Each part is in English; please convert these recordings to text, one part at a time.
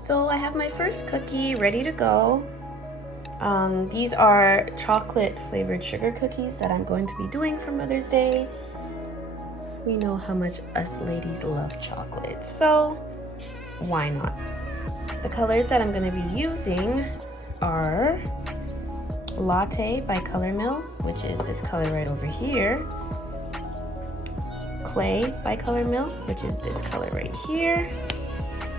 So I have my first cookie ready to go. These are chocolate flavored sugar cookies that I'm going to be doing for Mother's Day. We know how much us ladies love chocolate, so why not? The colors that I'm going to be using are Latte by Color Mill, which is this color right over here. Clay by Color Mill, which is this color right here.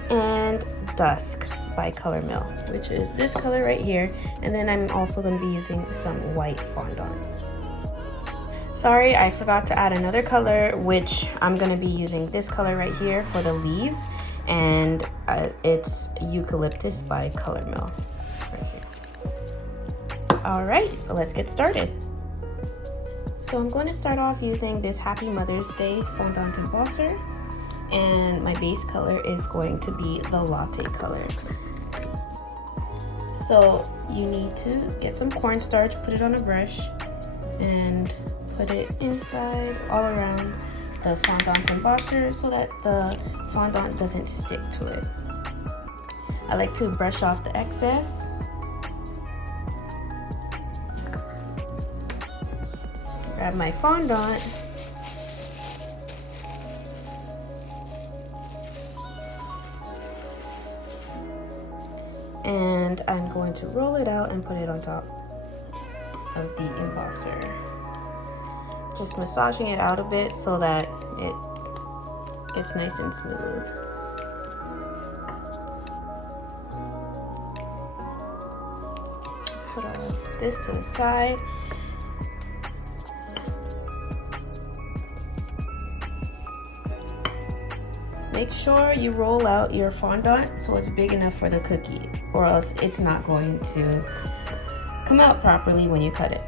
And Dusk by Color Mill, which is this color right here. And then I'm also going to be using some white fondant. Sorry, I forgot to add another color, which I'm going to be using this color right here for the leaves, and it's Eucalyptus by Color Mill right here. All right, so let's get started. So I'm going to start off using this Happy Mother's Day Fondant Embosser, and my base color is going to be the Latte color. So you need to get some cornstarch, put it on a brush, and put it inside all around the fondant embosser so that the fondant doesn't stick to it. I like to brush off the excess. Grab my fondant. And I'm going to roll it out and put it on top of the embosser. Just massaging it out a bit so that it gets nice and smooth. Put all of this to the side. Make sure you roll out your fondant so it's big enough for the cookie, or else it's not going to come out properly when you cut it.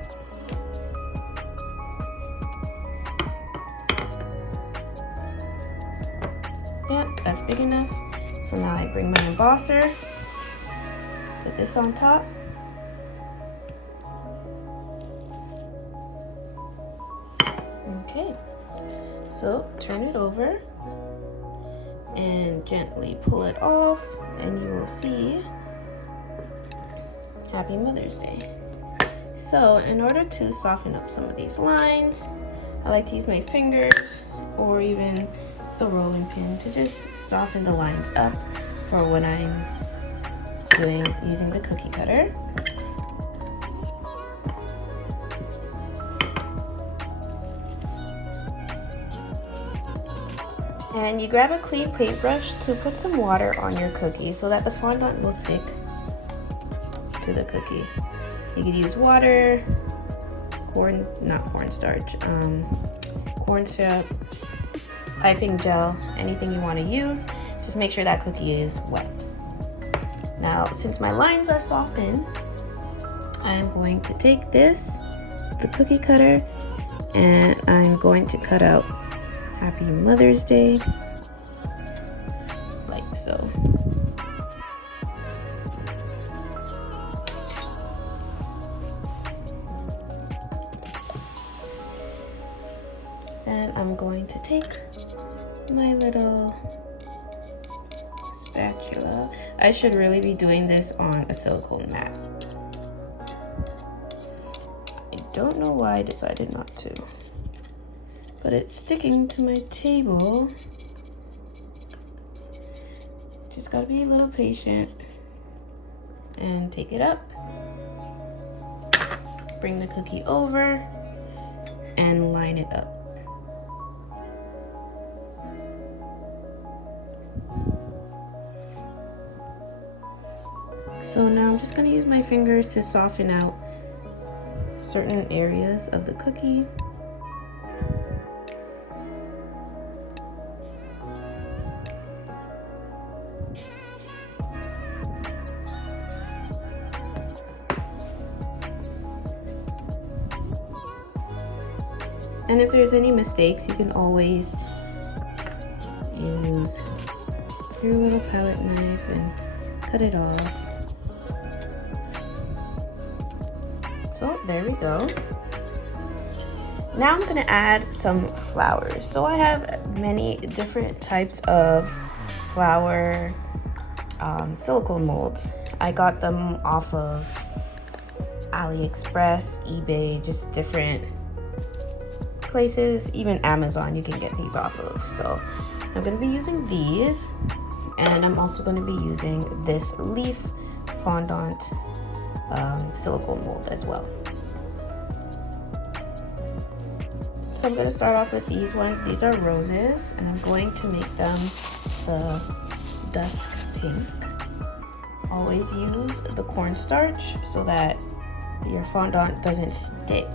Yep, that's big enough. So now I bring my embosser, put this on top. Okay, so turn it over and gently pull it off, and you will see Happy Mother's Day. So in order to soften up some of these lines, I like to use my fingers or even the rolling pin to just soften the lines up for when I'm using the cookie cutter. And you grab a clean paintbrush to put some water on your cookie so that the fondant will stick to the cookie. You could use water, corn syrup, piping gel, anything you want to use. Just make sure that cookie is wet. Now, since my lines are softened, I'm going to take the cookie cutter, and I'm going to cut out Happy Mother's Day, like so. Then I'm going to take my little spatula. I should really be doing this on a silicone mat. I don't know why I decided not to, but it's sticking to my table. Just gotta be a little patient and take it up. Bring the cookie over and line it up. So now I'm just gonna use my fingers to soften out certain areas of the cookie. And if there's any mistakes, you can always use your little palette knife and cut it off. So there we go. Now I'm gonna add some flowers. So I have many different types of flower silicone molds. I got them off of AliExpress, eBay, just different places, even Amazon you can get these off of. So I'm going to be using these, and I'm also going to be using this leaf fondant silicone mold as well. So I'm going to start off with these ones. These are roses, and I'm going to make them the dusk pink. Always use the cornstarch so that your fondant doesn't stick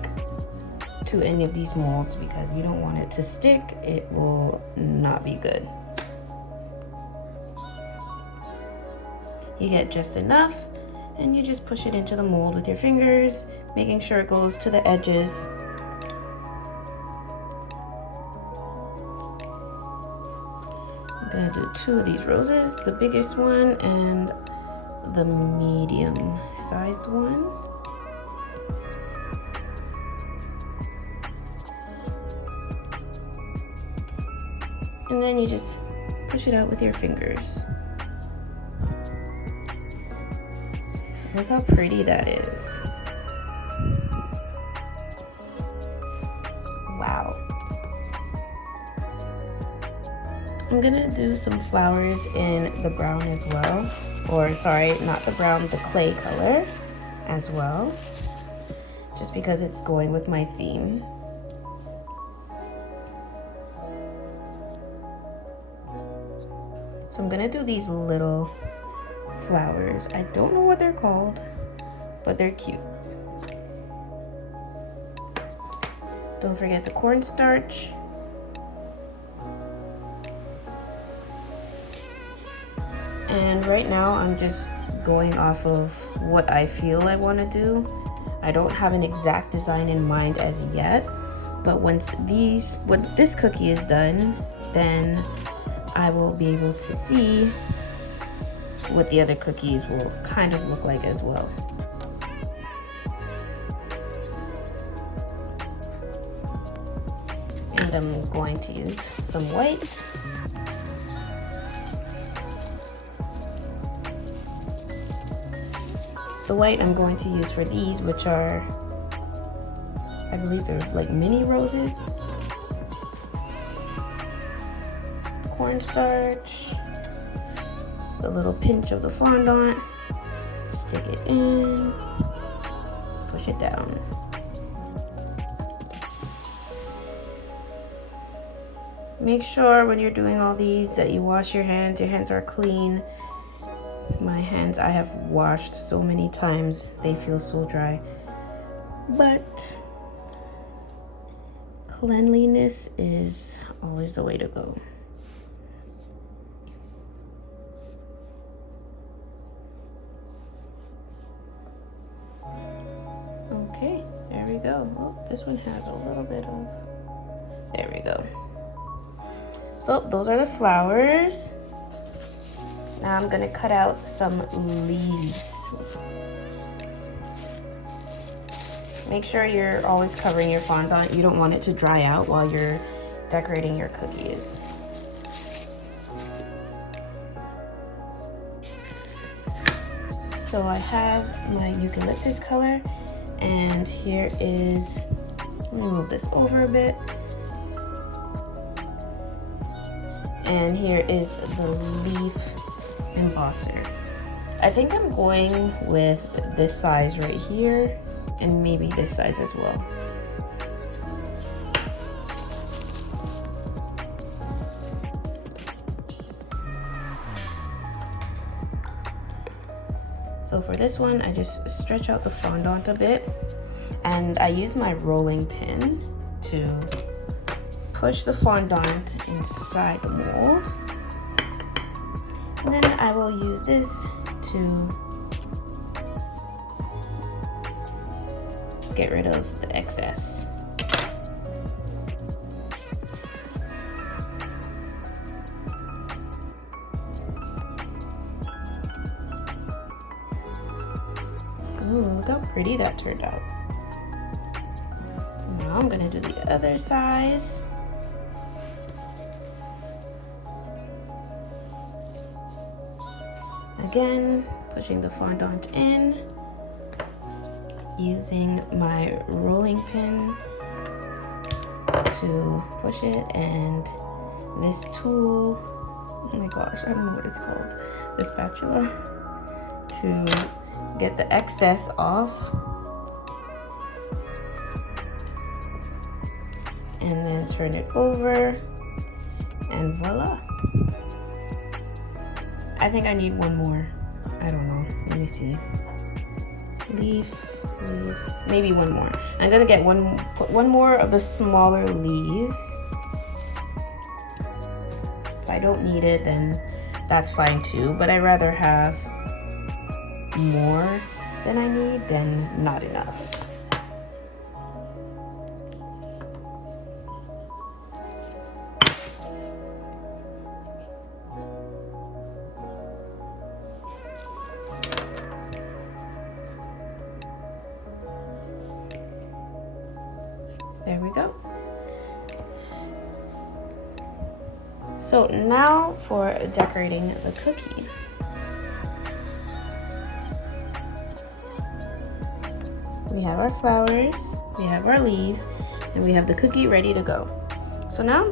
to any of these molds, because you don't want it to stick. It will not be good. You get just enough, and you just push it into the mold with your fingers, making sure it goes to the edges. I'm gonna do 2 of these roses, the biggest one and the medium sized one. And then you just push it out with your fingers. Look how pretty that is. Wow. I'm gonna do some flowers in the brown as well. Or sorry, not the brown, the clay color as well. Just because it's going with my theme. So I'm gonna do these little flowers. I don't know what they're called, but they're cute. Don't forget the cornstarch. And right now I'm just going off of what I feel I want to do. I don't have an exact design in mind as yet, but once this cookie is done, then I will be able to see what the other cookies will kind of look like as well. And I'm going to use some white. The white I'm going to use for these, which are, I believe they're like mini roses. Cornstarch, the little pinch of the fondant, stick it in, push it down. Make sure when you're doing all these that you wash your hands are clean. My hands I have washed so many times, they feel so dry. But cleanliness is always the way to go. Okay, there we go. Oh, this one has a little bit of, there we go. So those are the flowers. Now I'm gonna cut out some leaves. Make sure you're always covering your fondant. You don't want it to dry out while you're decorating your cookies. So I have my eucalyptus color, and here is, let me move this over a bit. And here is the leaf embosser. I think I'm going with this size right here, and maybe this size as well. So for this one, I just stretch out the fondant a bit, and I use my rolling pin to push the fondant inside the mold. And then I will use this to get rid of the excess. Ooh, look how pretty that turned out. Now I'm gonna do the other size. Again, pushing the fondant in, using my rolling pin to push it, and this tool, oh my gosh, I don't know what it's called, the spatula, to get the excess off. And then turn it over, and voila. I think I need one more. I don't know. Let me see. Leaf, maybe one more. I'm gonna put one more of the smaller leaves. If I don't need it, then that's fine too. But I'd rather have more than I need than not enough. There we go. So now for decorating the cookie. We have our flowers, we have our leaves, and we have the cookie ready to go. So now I'm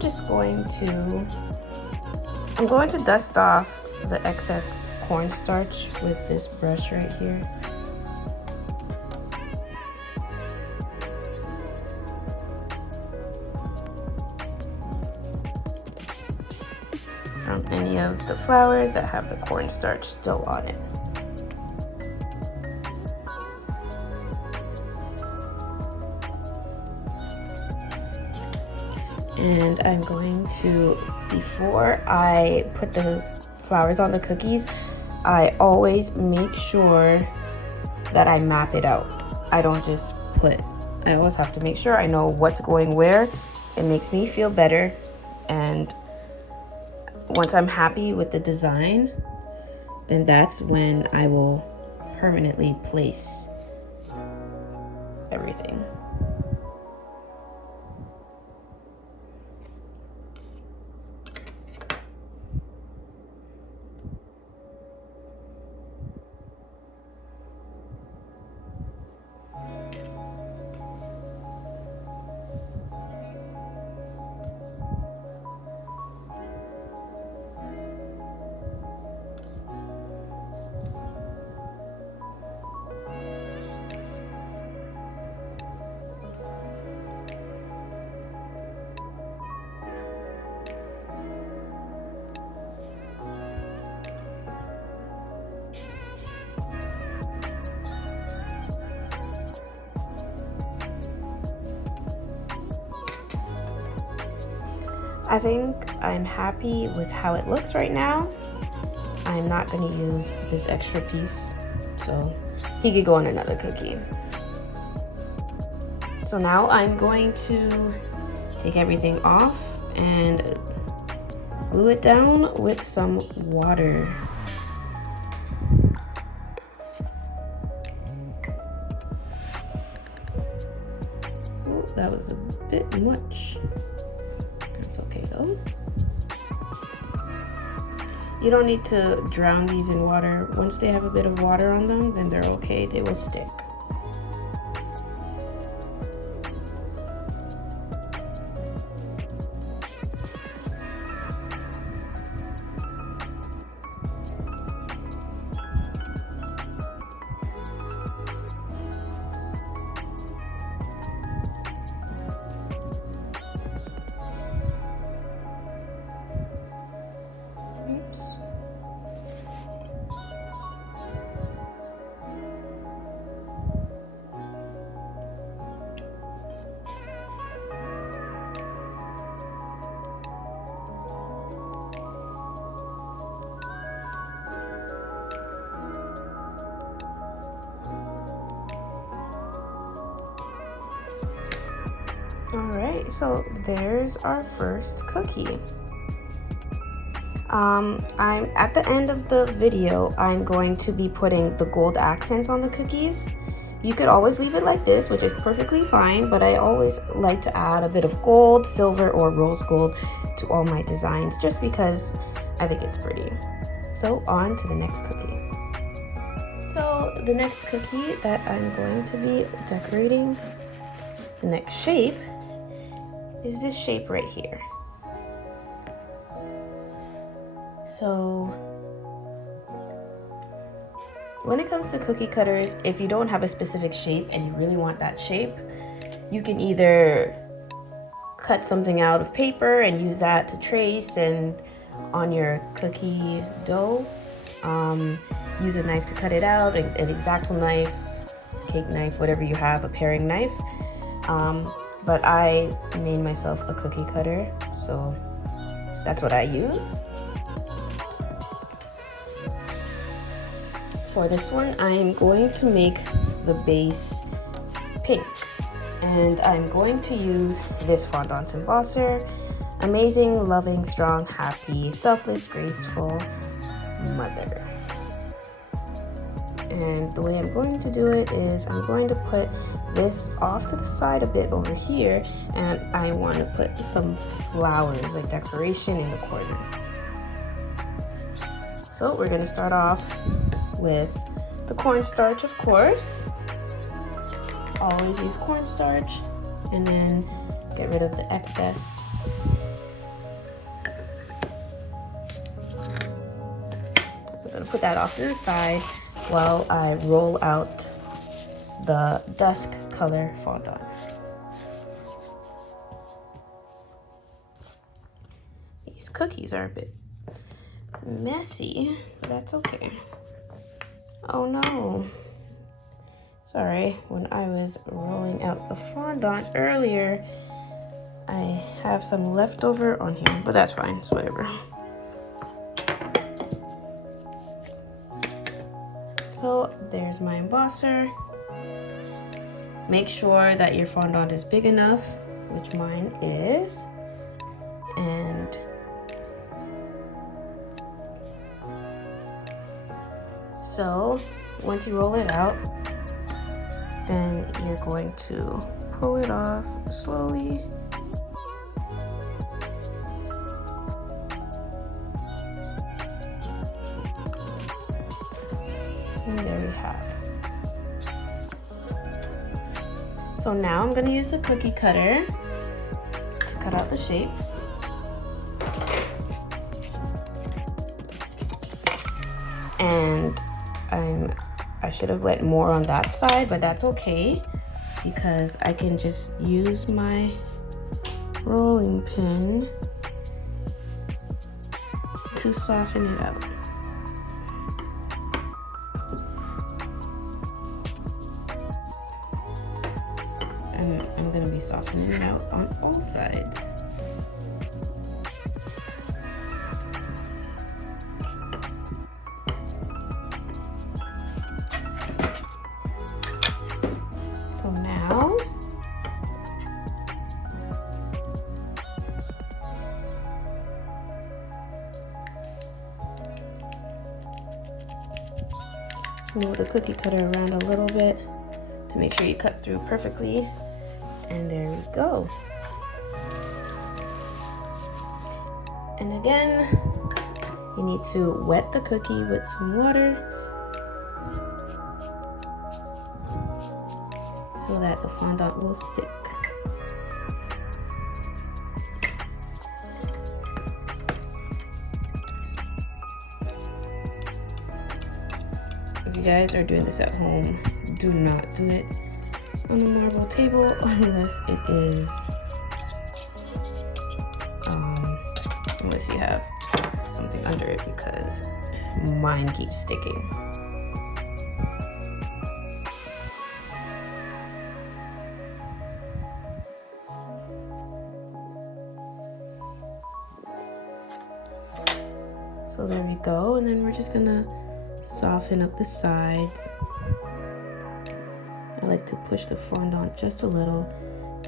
going to dust off the excess cornstarch with this brush right here. From any of the flowers that have the cornstarch still on it. And I'm going to, before I put the flowers on the cookies, I always make sure that I map it out. I don't just I always have to make sure I know what's going where. It makes me feel better, and once I'm happy with the design, then that's when I will permanently place everything. I think I'm happy with how it looks right now. I'm not going to use this extra piece, so he could go on another cookie. So now I'm going to take everything off and glue it down with some water. Ooh, that was a bit much. It's okay though. You don't need to drown these in water. Once they have a bit of water on them, then they're okay. They will stick. Alright, so there's our first cookie. I'm at the end of the video, I'm going to be putting the gold accents on the cookies. You could always leave it like this, which is perfectly fine, but I always like to add a bit of gold, silver, or rose gold to all my designs just because I think it's pretty. So on to the next cookie. So the next cookie that I'm going to be decorating, the next shape, is this shape right here. So when it comes to cookie cutters, if you don't have a specific shape and you really want that shape, you can either cut something out of paper and use that to trace and on your cookie dough. Use a knife to cut it out, an X-Acto knife, cake knife, whatever you have, a paring knife. But I made myself a cookie cutter, so that's what I use. For this one, I'm going to make the base pink, and I'm going to use this Fondant Embosser. Amazing, loving, strong, happy, selfless, graceful mother. And the way I'm going to do it is I'm going to put this off to the side a bit over here, and I want to put some flowers like decoration in the corner. So we're going to start off with the cornstarch, of course. Always use cornstarch, and then get rid of the excess. I'm going to put that off to the side while I roll out the dusk color fondant. These cookies are a bit messy, but that's okay. Oh no. Sorry, when I was rolling out the fondant earlier, I have some leftover on here, but that's fine, it's whatever. So there's my embosser. Make sure that your fondant is big enough, which mine is. And so once you roll it out, then you're going to pull it off slowly. And there we have. So now I'm going to use the cookie cutter to cut out the shape. And I should have went more on that side, but that's okay because I can just use my rolling pin to soften it out. I'm going to be softening it out on all sides. So now just move the cookie cutter around a little bit to make sure you cut through perfectly. And there we go. And again, you need to wet the cookie with some water so that the fondant will stick. If you guys are doing this at home, do not do it on a marble table unless it is unless you have something under it, because mine keeps sticking. So there we go, and then we're just gonna soften up the sides. I like to push the fondant just a little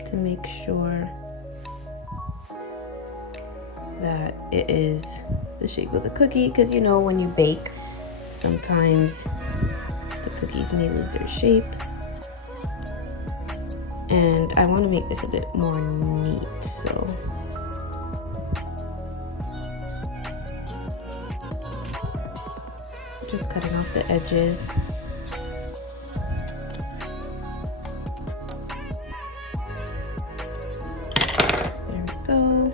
to make sure that it is the shape of the cookie, because you know when you bake, sometimes the cookies may lose their shape. And I want to make this a bit more neat, so just cutting off the edges. There we go.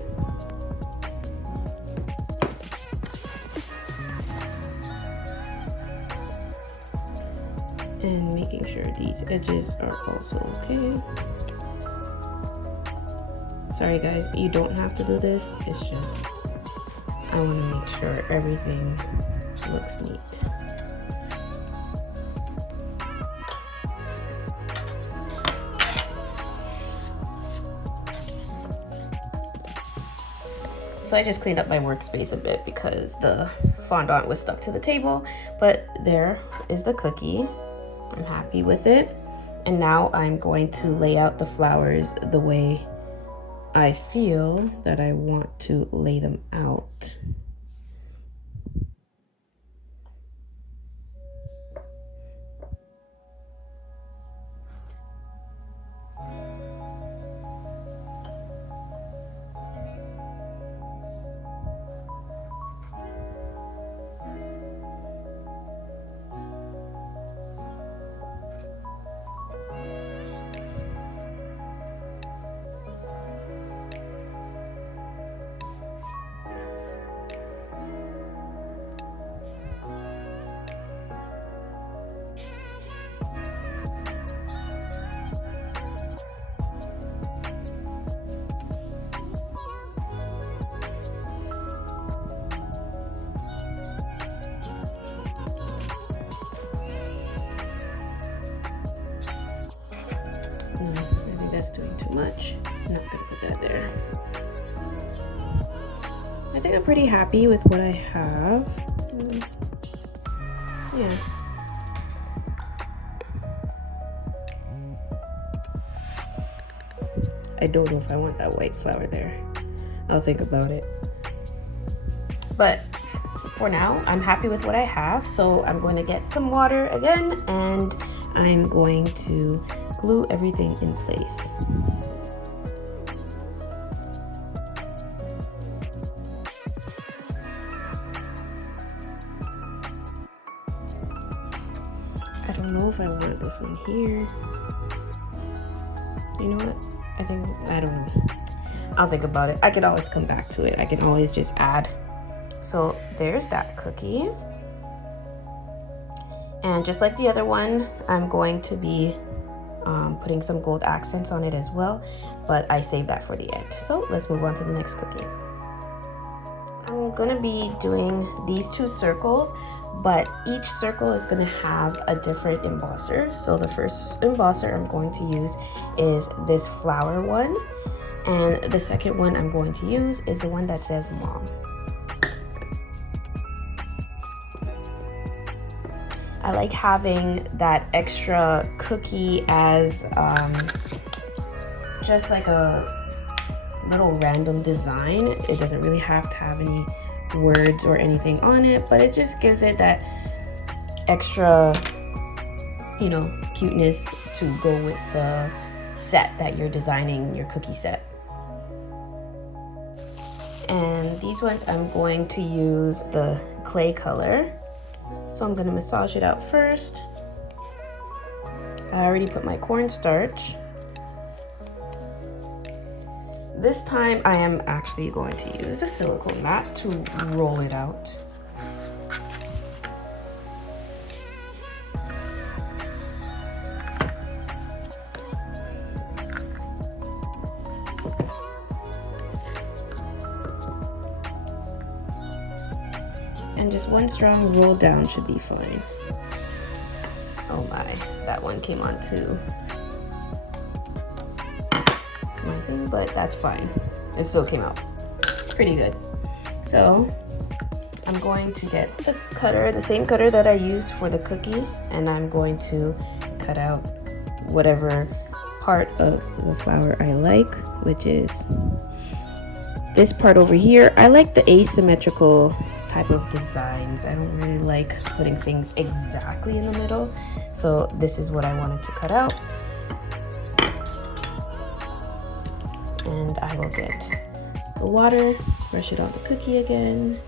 And making sure these edges are also okay. Sorry guys, you don't have to do this. It's just, I want to make sure everything looks neat. So I just cleaned up my workspace a bit because the fondant was stuck to the table, but there is the cookie. I'm happy with it. And now I'm going to lay out the flowers the way I feel that I want to lay them out. I think that's doing too much. I'm not gonna put that there. I think I'm pretty happy with what I have. Yeah. I don't know if I want that white flower there. I'll think about it. But for now, I'm happy with what I have. So I'm going to get some water again, and I'm going to glue everything in place. I don't know if I want this one here. You know what? I don't know. I'll think about it. I could always come back to it. I can always just add. So there's that cookie. And just like the other one, I'm going to be putting some gold accents on it as well, but I saved that for the end. So let's move on to the next cookie. I'm gonna be doing these two circles, but each circle is gonna have a different embosser. So the first embosser I'm going to use is this flower one, and the second one I'm going to use is the one that says Mom. I like having that extra cookie as just like a little random design. It doesn't really have to have any words or anything on it, but it just gives it that extra, you know, cuteness to go with the set that you're designing, your cookie set. And these ones I'm going to use the clay color. So I'm going to massage it out first. I already put my cornstarch. This time I am actually going to use a silicone mat to roll it out. And just one strong roll down should be fine. Oh my, that one came on too. My thing, but that's fine. It still came out pretty good. So I'm going to get the cutter, the same cutter that I used for the cookie, and I'm going to cut out whatever part of the flower I like, which is this part over here. I like the asymmetrical type of designs. I don't really like putting things exactly in the middle. So this is what I wanted to cut out. And I will get the water, brush it on the cookie again.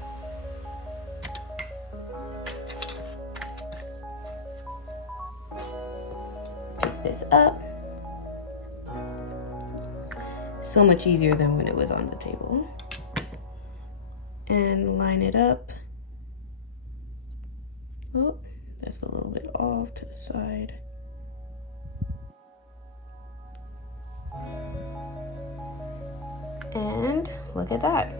this up. So much easier than when it was on the table. And line it up. Oh, that's a little bit off to the side. And look at that.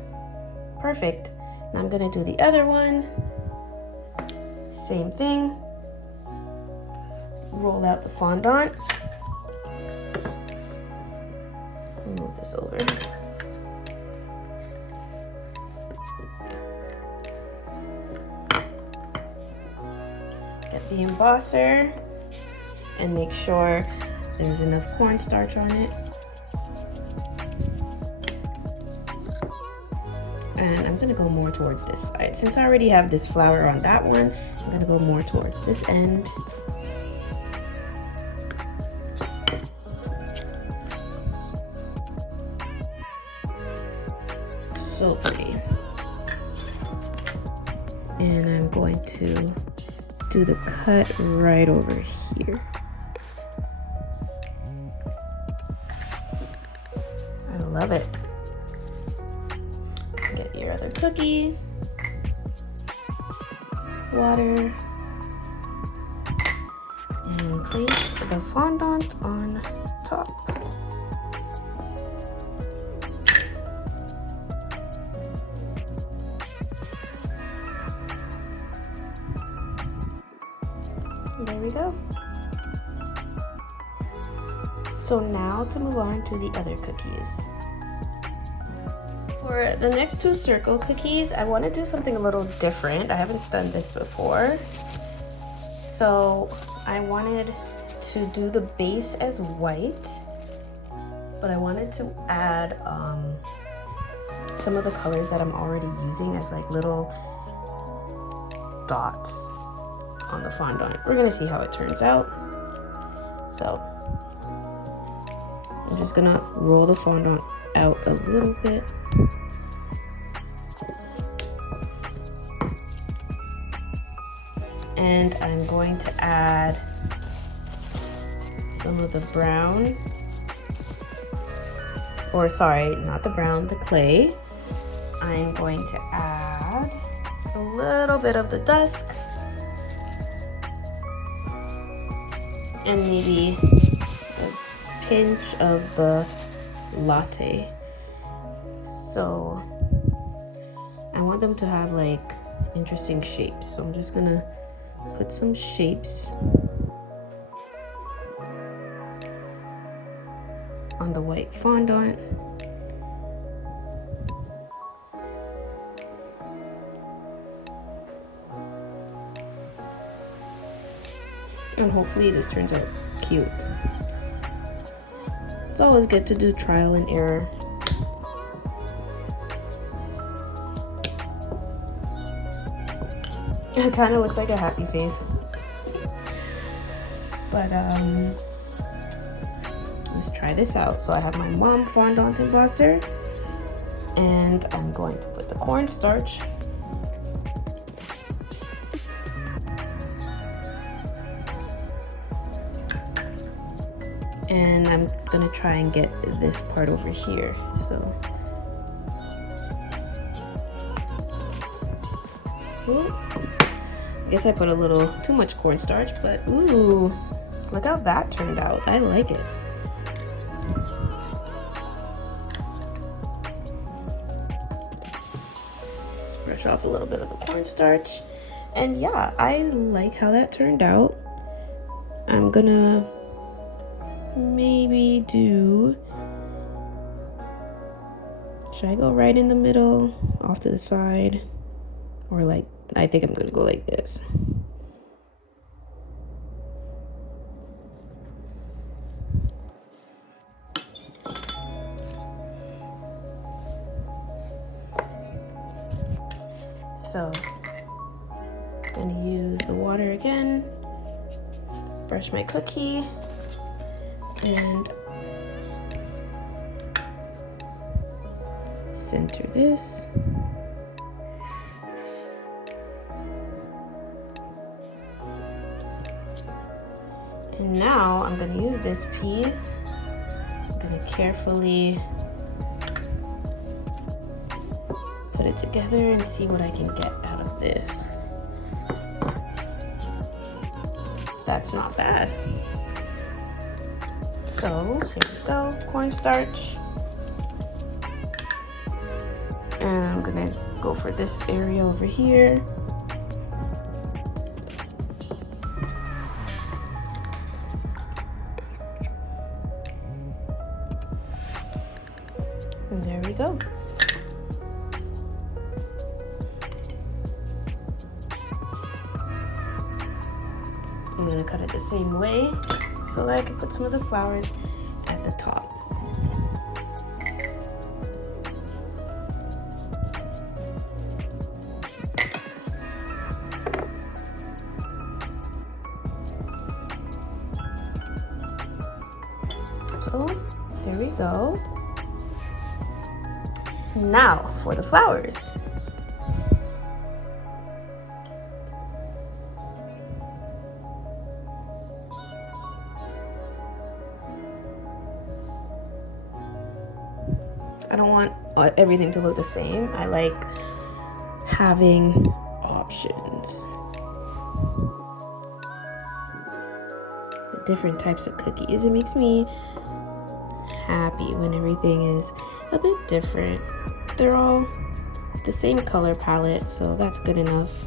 Perfect. Now I'm gonna do the other one. Same thing. Roll out the fondant. Move this over. Get the embosser and make sure there's enough cornstarch on it. And I'm gonna go more towards this side. Since I already have this flower on that one, I'm gonna go more towards this end. So pretty. And I'm going to do the cut right over here. I love it. Get your other cookie, water, and place the fondant on top. There we go. So now to move on to the other cookies. For the next two circle cookies, I want to do something a little different. I haven't done this before. So I wanted to do the base as white, but I wanted to add some of the colors that I'm already using as like little dots on the fondant. We're gonna see how it turns out. So I'm just gonna roll the fondant out a little bit. And I'm going to add some of the brown, or sorry, not the brown, the clay. I'm going to add a little bit of the dusk and maybe a pinch of the latte. So I want them to have like interesting shapes. So I'm just gonna put some shapes on the white fondant. And hopefully this turns out cute. It's always good to do trial and error. It kind of looks like a happy face. But let's try this out. So I have my mom fondant embosser, and I'm going to put the cornstarch. And I'm gonna try and get this part over here. So, ooh. I guess I put a little too much cornstarch, but ooh, look how that turned out. I like it. Just brush off a little bit of the cornstarch. And yeah, I like how that turned out. I'm gonna maybe do, should I go right in the middle, off to the side, or like, I think I'm gonna go like this. So I'm gonna use the water again, brush my cookie, and center this. And now I'm gonna use this piece. I'm gonna carefully put it together and see what I can get out of this. That's not bad. So here we go, cornstarch. And I'm gonna go for this area over here. And there we go. I'm gonna cut it the same way so that I can put some of the flowers at the top. So there we go. Now for the flowers. I don't want everything to look the same. I like having options. The different types of cookies. It makes me happy when everything is a bit different. They're all the same color palette, so that's good enough.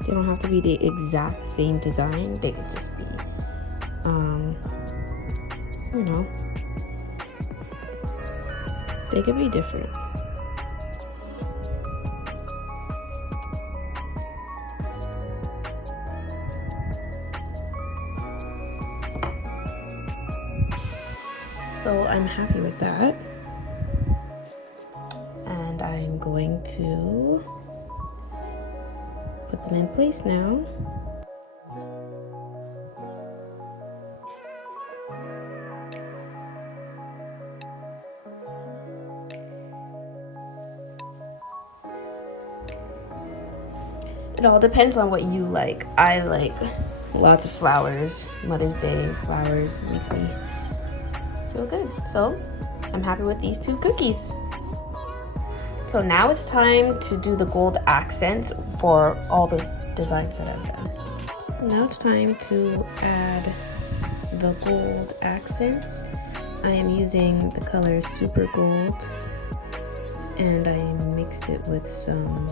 They don't have to be the exact same design. They could just be, you know, they could be different. So I'm happy with that. And I'm going to put them in place now. It all depends on what you like. I like lots of flowers. Mother's Day flowers makes me feel good. So I'm happy with these two cookies. So now it's time to do the gold accents for all the designs that I've done. So now it's time to add the gold accents. I am using the color Super Gold, and I mixed it with some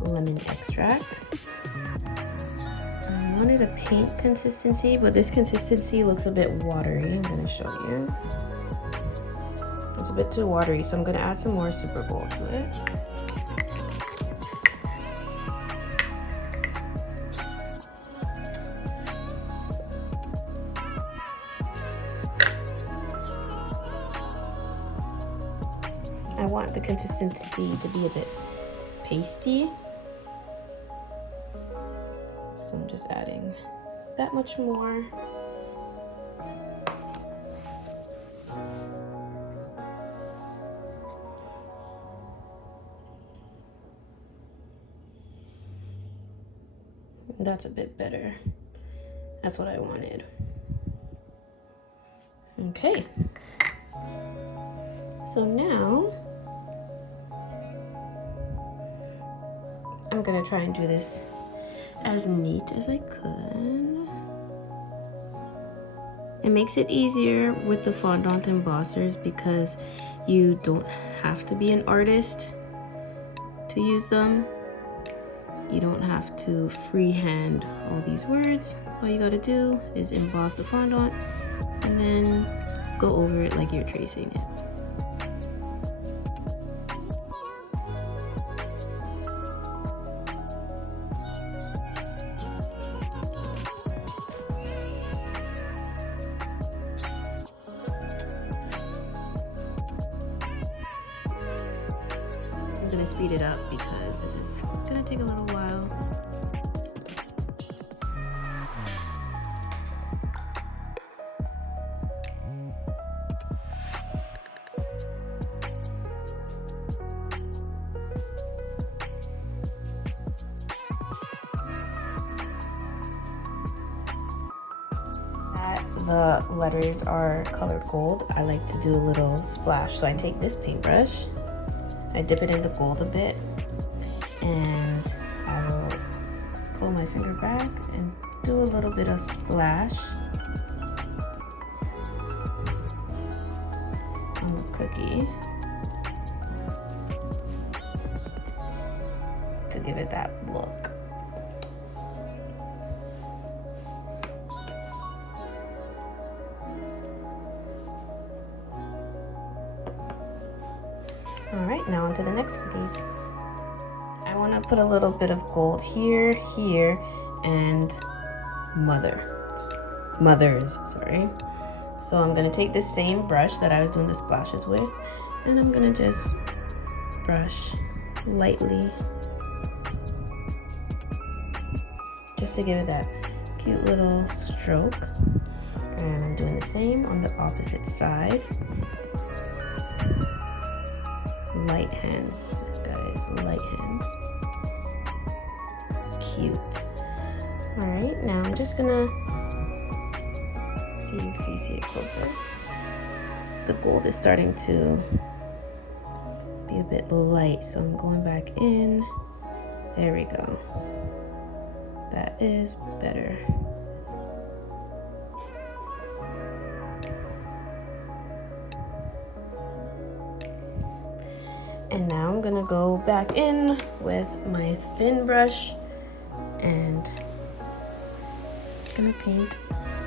lemon extract. I wanted a paint consistency, but this consistency looks a bit watery. I'm gonna show you. It's a bit too watery, so I'm gonna add some more Super Gold to it. I want the consistency to be a bit pasty. So I'm just adding that much more. That's a bit better. That's what I wanted. Okay. So now I'm gonna try and do this as neat as I could. It makes it easier with the Fondant embossers because you don't have to be an artist to use them. You don't have to freehand all these words. All you gotta do is emboss the fondant and then go over it like you're tracing it. I'm gonna speed it up because this is gonna take a little while. the letters are colored gold, I like to do a little splash. So I take this paintbrush, I dip it in the gold a bit, and I will pull my finger back and do a little bit of splash on the cookie to give it that look. All right, now onto the next cookies. I want to put a little bit of gold here, here, and mothers, sorry. So I'm gonna take this same brush that I was doing the splashes with, and I'm gonna just brush lightly, just to give it that cute little stroke. And I'm doing the same on the opposite side. Light hands, guys, light hands. Cute. All right, now I'm just gonna see if you see it closer. The gold is starting to be a bit light, so I'm going back in. There we go. That is better. And now I'm gonna go back in with my thin brush and I'm gonna paint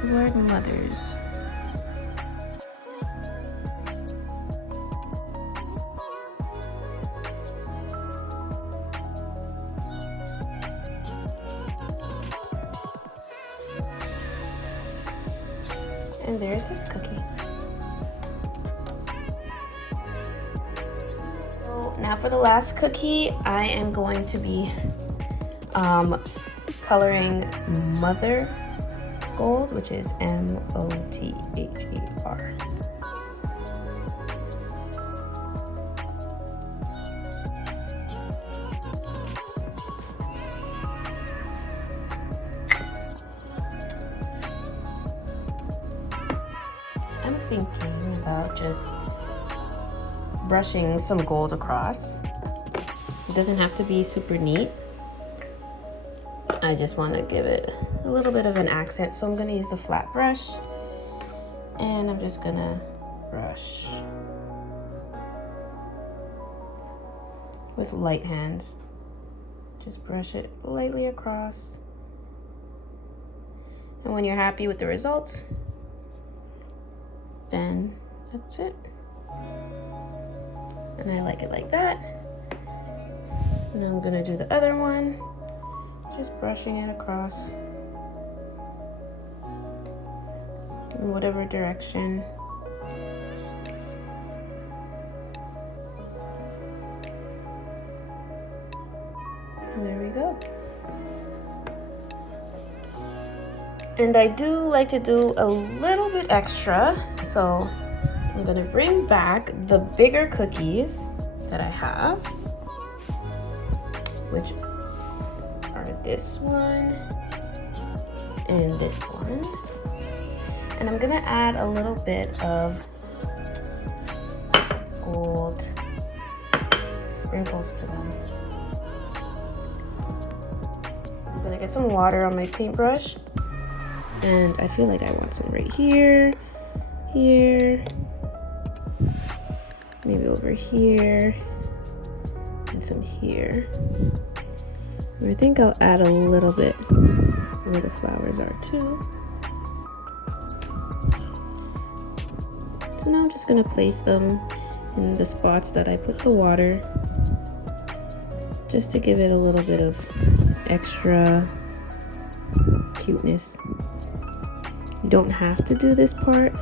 word mothers. And there's this cookie. Now for the last cookie, I am going to be coloring Mother Gold, which is M-O-T-H-E-R. I'm thinking about just brushing some gold across. It doesn't have to be super neat. I just want to give it a little bit of an accent, so I'm going to use the flat brush and I'm just going to brush with light hands. Just brush it lightly across, and when you're happy with the results, then that's it. And I like it like that. Now I'm gonna do the other one, just brushing it across in whatever direction. And there we go. And I do like to do a little bit extra, so I'm gonna bring back the bigger cookies that I have, which are this one and this one. And I'm gonna add a little bit of gold sprinkles to them. I'm gonna get some water on my paintbrush, and I feel like I want some right here, here, maybe over here, and some here. And I think I'll add a little bit where the flowers are too. So now I'm just gonna place them in the spots that I put the water, just to give it a little bit of extra cuteness. You don't have to do this part.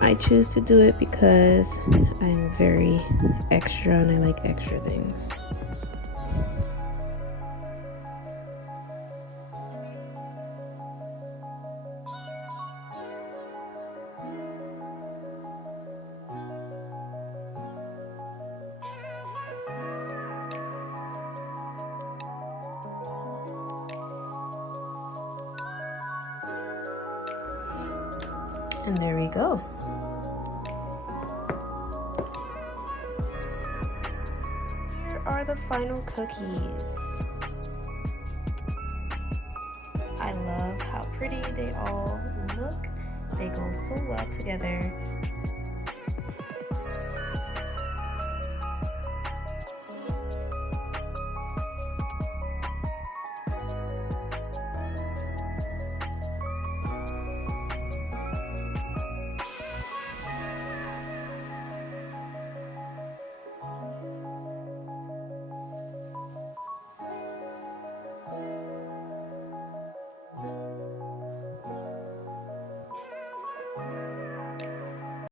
I choose to do it because I'm very extra and I like extra things. And there we go. Here are the final cookies. I love how pretty they all look. They go so well together.